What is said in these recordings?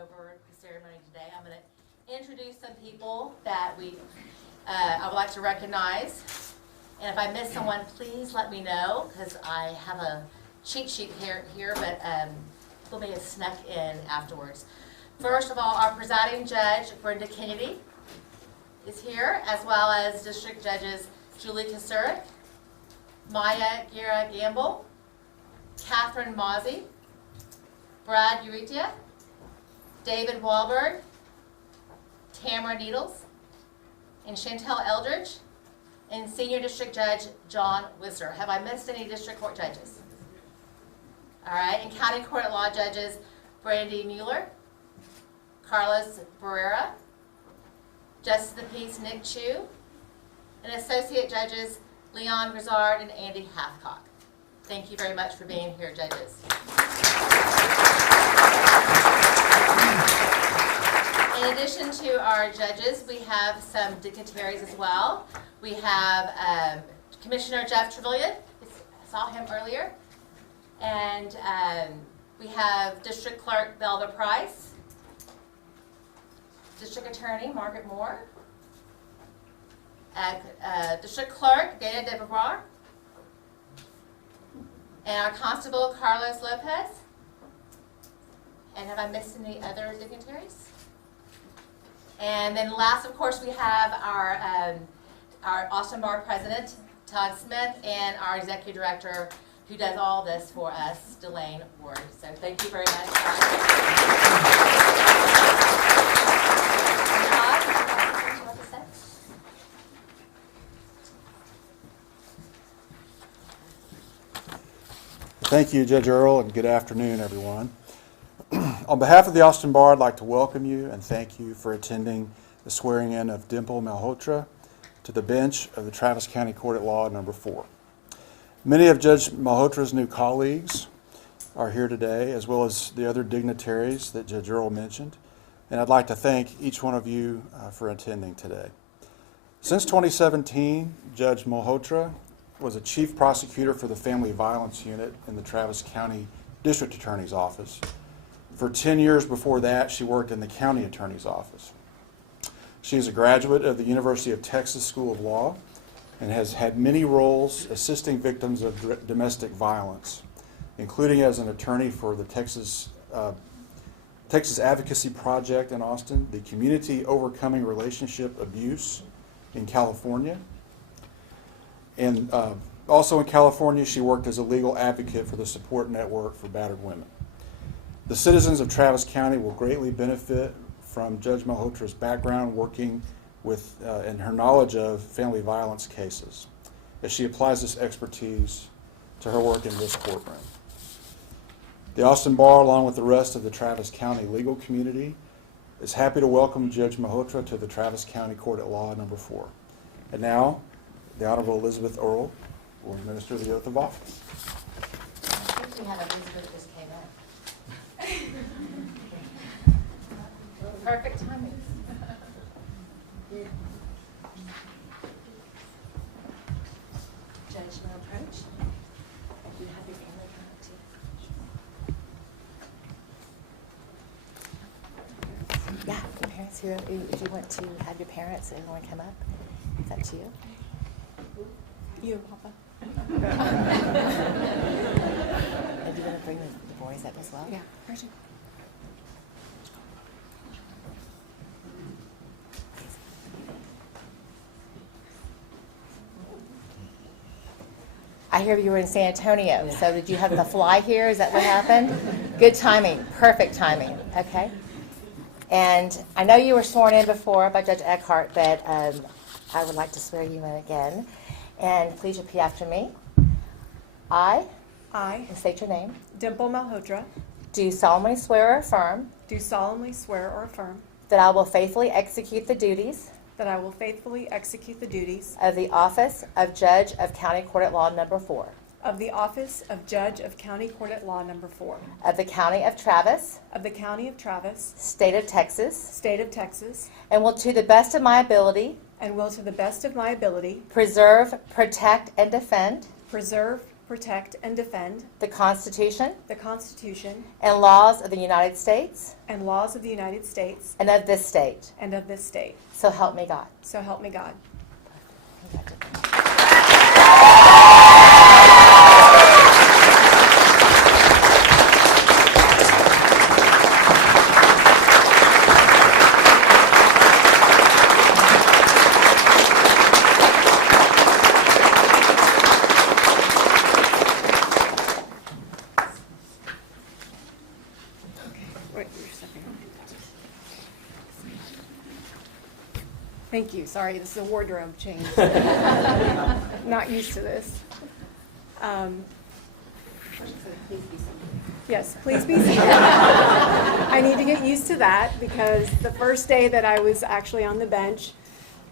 over the ceremony today. I'm going to introduce some people that I would like to recognize. And if I miss someone, please let me know, because I have a cheat sheet here, but people may have snuck in afterwards. First of all, our presiding judge, Brenda Kennedy, is here, as well as district judges Julie Kasurik, Maya Gira Gamble, Catherine Mozzie, Brad Uritia, David Wahlberg, Tamara Needles, and Chantel Eldridge, and Senior District Judge John Wisser. Have I missed any district court judges? All right, and County Court at Law judges Brandy Mueller, Carlos Barrera, Justice of the Peace Nick Chu, and Associate Judges Leon Grizzard and Andy Hathcock. Thank you very much for being here, judges. In addition to our judges, we have some dignitaries as well. We have Commissioner Jeff Trevelyan. I saw him earlier. And we have District Clerk Belva Price, District Attorney Margaret Moore, District Clerk Dana DeBevar, and our Constable Carlos Lopez. And have I missed any other dignitaries? And then last, of course, we have our Austin Bar President, Todd Smith, and our Executive Director, who does all this for us, Delane Ward. So thank you very much. Todd, what you want to say? Thank you, Judge Earl, and good afternoon, everyone. On behalf of the Austin Bar, I'd like to welcome you and thank you for attending the swearing in of Dimple Malhotra to the bench of the Travis County Court at Law No. 4. Many of Judge Malhotra's new colleagues are here today, as well as the other dignitaries that Judge Earl mentioned, and I'd like to thank each one of you for attending today. Since 2017, Judge Malhotra was a chief prosecutor for the Family Violence Unit in the Travis County District Attorney's Office. For 10 years before that, she worked in the County Attorney's Office. She is a graduate of the University of Texas School of Law and has had many roles assisting victims of domestic violence, including as an attorney for the Texas Advocacy Project in Austin, the Community Overcoming Relationship Abuse in California, and also in California, she worked as a legal advocate for the Support Network for Battered Women. The citizens of Travis County will greatly benefit from Judge Malhotra's background working with and her knowledge of family violence cases as she applies this expertise to her work in this courtroom. The Austin Bar, along with the rest of the Travis County legal community, is happy to welcome Judge Malhotra to the Travis County Court at Law No. 4. And now, the Honorable Elizabeth Earl will administer the oath of office. I think we had Elizabeth just came in. Perfect timing. Judge, no approach. You have your family come up too. Yeah, your parents here. If you want to have your parents and want to come up, it's up to you. You and Papa. Are you going to bring the boys up as well? Yeah. Where's you? I hear you were in San Antonio, so did you have to fly here? Is that what happened? Good timing, perfect timing, okay. And I know you were sworn in before by Judge Eckhart, but I would like to swear you in again. And please repeat after me. I, and state your name, Dimple Malhotra, do solemnly swear or affirm do solemnly swear or affirm that I will faithfully execute the duties that I will faithfully execute the duties of the office of Judge of County Court at Law No. 4 of the office of Judge of County Court at Law No. 4 of the County of Travis, of the County of Travis, State of Texas, State of Texas, and will to the best of my ability and will to the best of my ability preserve, protect, and defend preserve, protect, and defend the Constitution the Constitution and laws of the United States and laws of the United States and of this state. and of this state. So help me God. So help me God. Wait, you're stepping on it. Thank you. Sorry, this is a wardrobe change. Not used to this. Yes, please be seated. I need to get used to that because the first day that I was actually on the bench,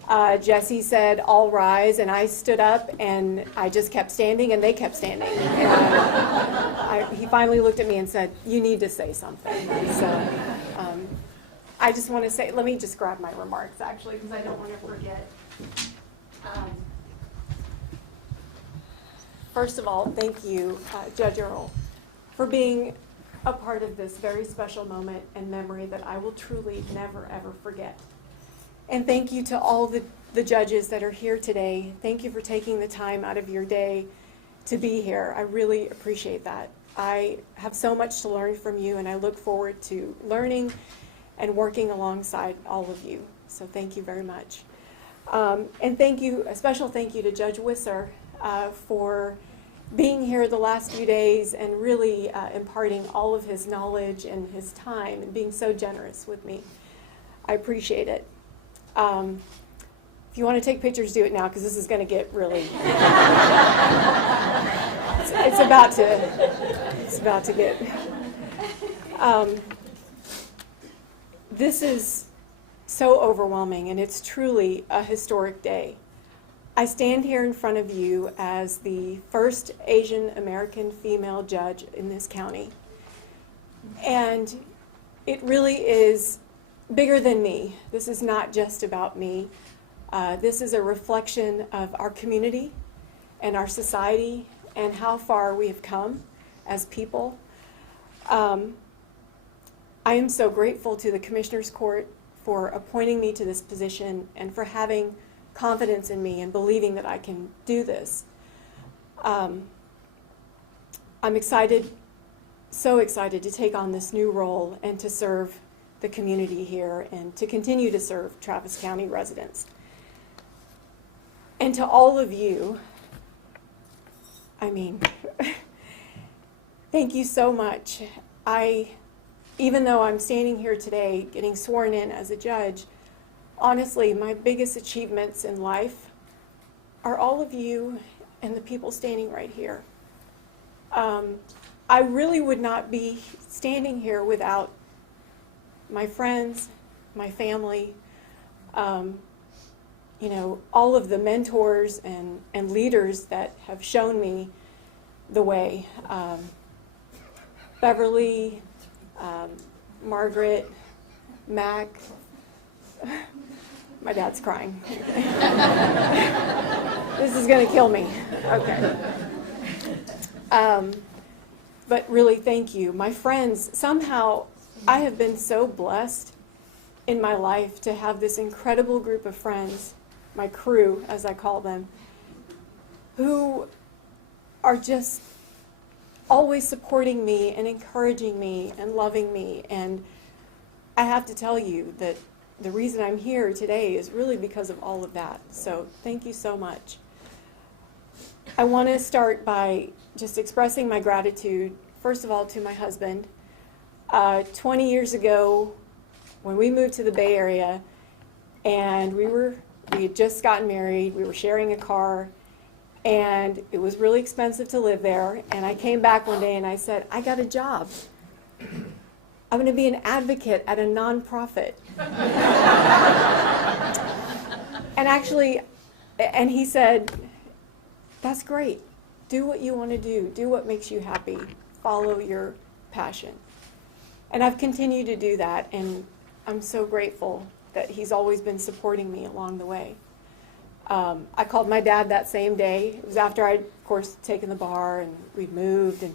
Jesse said, "All rise," and I stood up and I just kept standing and they kept standing. And he finally looked at me and said, "You need to say something." So I just want to say, let me just grab my remarks actually because I don't want to forget. First of all, thank you, Judge Earl, for being a part of this very special moment and memory that I will truly never, ever forget. And thank you to all the judges that are here today. Thank you for taking the time out of your day to be here. I really appreciate that. I have so much to learn from you, and I look forward to learning and working alongside all of you. So thank you very much. And thank you, a special thank you to Judge Wisser for being here the last few days and really imparting all of his knowledge and his time and being so generous with me. I appreciate it. If you want to take pictures, do it now because this is going to get really. it's about to get. This is so overwhelming, and it's truly a historic day. I stand here in front of you as the first Asian American female judge in this county. And it really is bigger than me. This is not just about me. This is a reflection of our community and our society and how far we have come as people. I am so grateful to the Commissioner's Court for appointing me to this position and for having confidence in me and believing that I can do this. I'm excited, so excited to take on this new role and to serve the community here and to continue to serve Travis County residents. And to all of you, I mean, thank you so much. Even though I'm standing here today getting sworn in as a judge, honestly, my biggest achievements in life are all of you and the people standing right here. I really would not be standing here without my friends, my family, all of the mentors and leaders that have shown me the way. Beverly, Margaret, Mac. My dad's crying. This is going to kill me. Okay. But really, thank you. My friends, somehow I have been so blessed in my life to have this incredible group of friends, my crew, as I call them, who are just always supporting me and encouraging me and loving me. And I have to tell you that the reason I'm here today is really because of all of that. So thank you so much. I want to start by just expressing my gratitude, first of all, to my husband. 20 years ago, when we moved to the Bay Area, and we had just gotten married, we were sharing a car, and it was really expensive to live there. And I came back one day and I said, I got a job. I'm going to be an advocate at a nonprofit. And he said, that's great. Do what you want to do. Do what makes you happy. Follow your passion. And I've continued to do that, and I'm so grateful that he's always been supporting me along the way. I called my dad that same day. It was after I'd, of course, taken the bar and we'd moved. And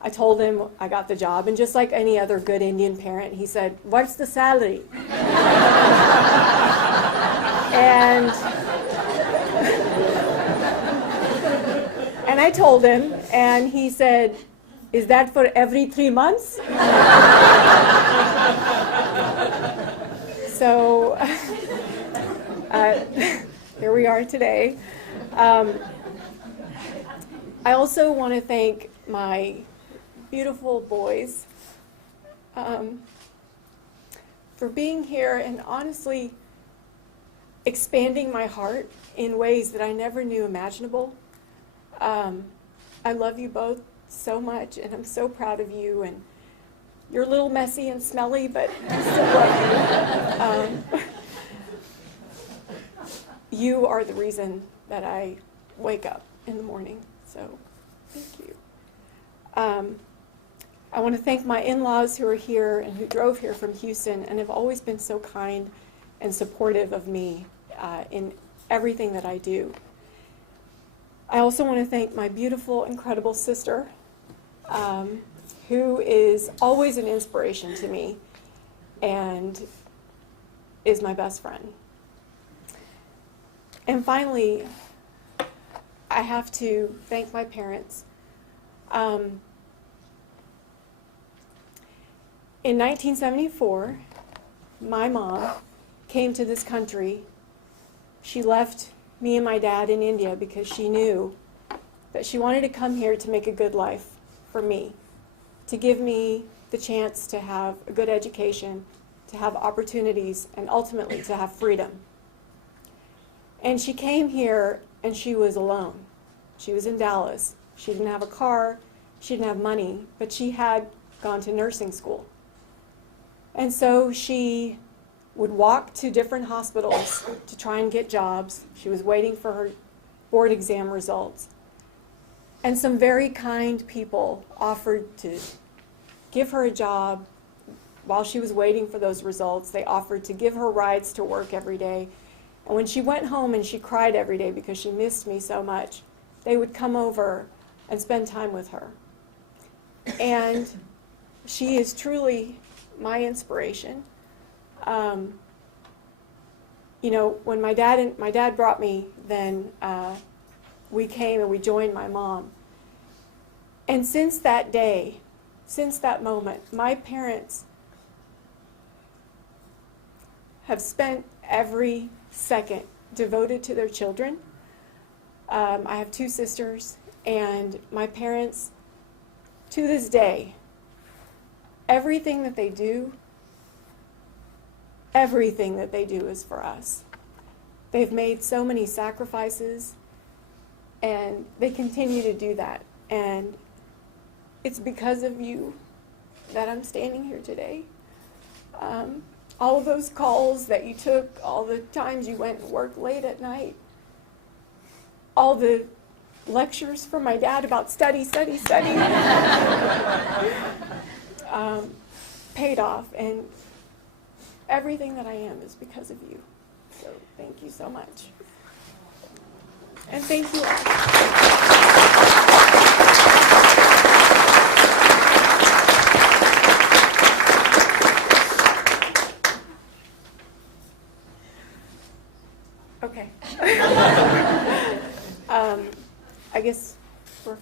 I told him I got the job. And just like any other good Indian parent, he said, "What's the salary?" And I told him, and he said, "Is that for every 3 months?" So here we are today. I also want to thank my beautiful boys for being here and honestly expanding my heart in ways that I never knew imaginable. I love you both so much, and I'm so proud of you. And you're a little messy and smelly, but I still love you. You are the reason that I wake up in the morning, so thank you. I want to thank my in-laws who are here and who drove here from Houston and have always been so kind and supportive of me in everything that I do. I also want to thank my beautiful, incredible sister, who is always an inspiration to me and is my best friend. And finally, I have to thank my parents. In 1974, my mom came to this country. She left me and my dad in India because she knew that she wanted to come here to make a good life for me, to give me the chance to have a good education, to have opportunities, and ultimately to have freedom. And she came here and she was alone. She was in Dallas. She didn't have a car, she didn't have money, but she had gone to nursing school. And so she would walk to different hospitals to try and get jobs. She was waiting for her board exam results. And some very kind people offered to give her a job while she was waiting for those results. They offered to give her rides to work every day. And when she went home and she cried every day because she missed me so much, they would come over and spend time with her. And she is truly my inspiration. You know, when my dad brought me, then we came and we joined my mom. And since that day, since that moment, my parents have spent every second devoted to their children. I have 2 sisters, and my parents, to this day, everything that they do is for us. They've made so many sacrifices, and they continue to do that. And it's because of you that I'm standing here today. All of those calls that you took, all the times you went and worked late at night, all the lectures from my dad about study, paid off, and everything that I am is because of you. So thank you so much. And thank you all. Okay. I guess we're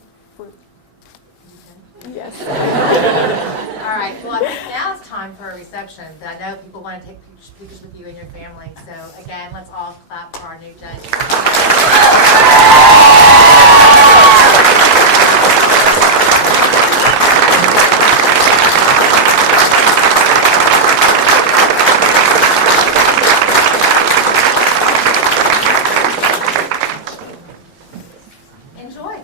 yes. All right, well, I think now it's time for a reception, but I know people want to take pictures with you and your family. So again, let's all clap for our new judge. Enjoy.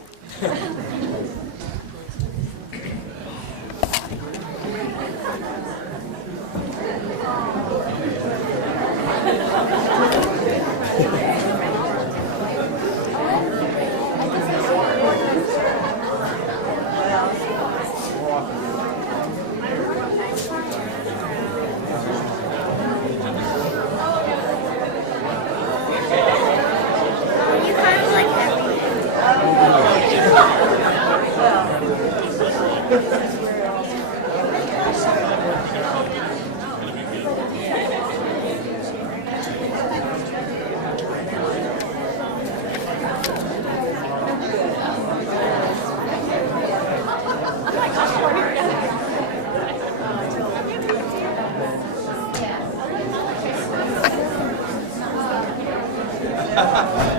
Amen.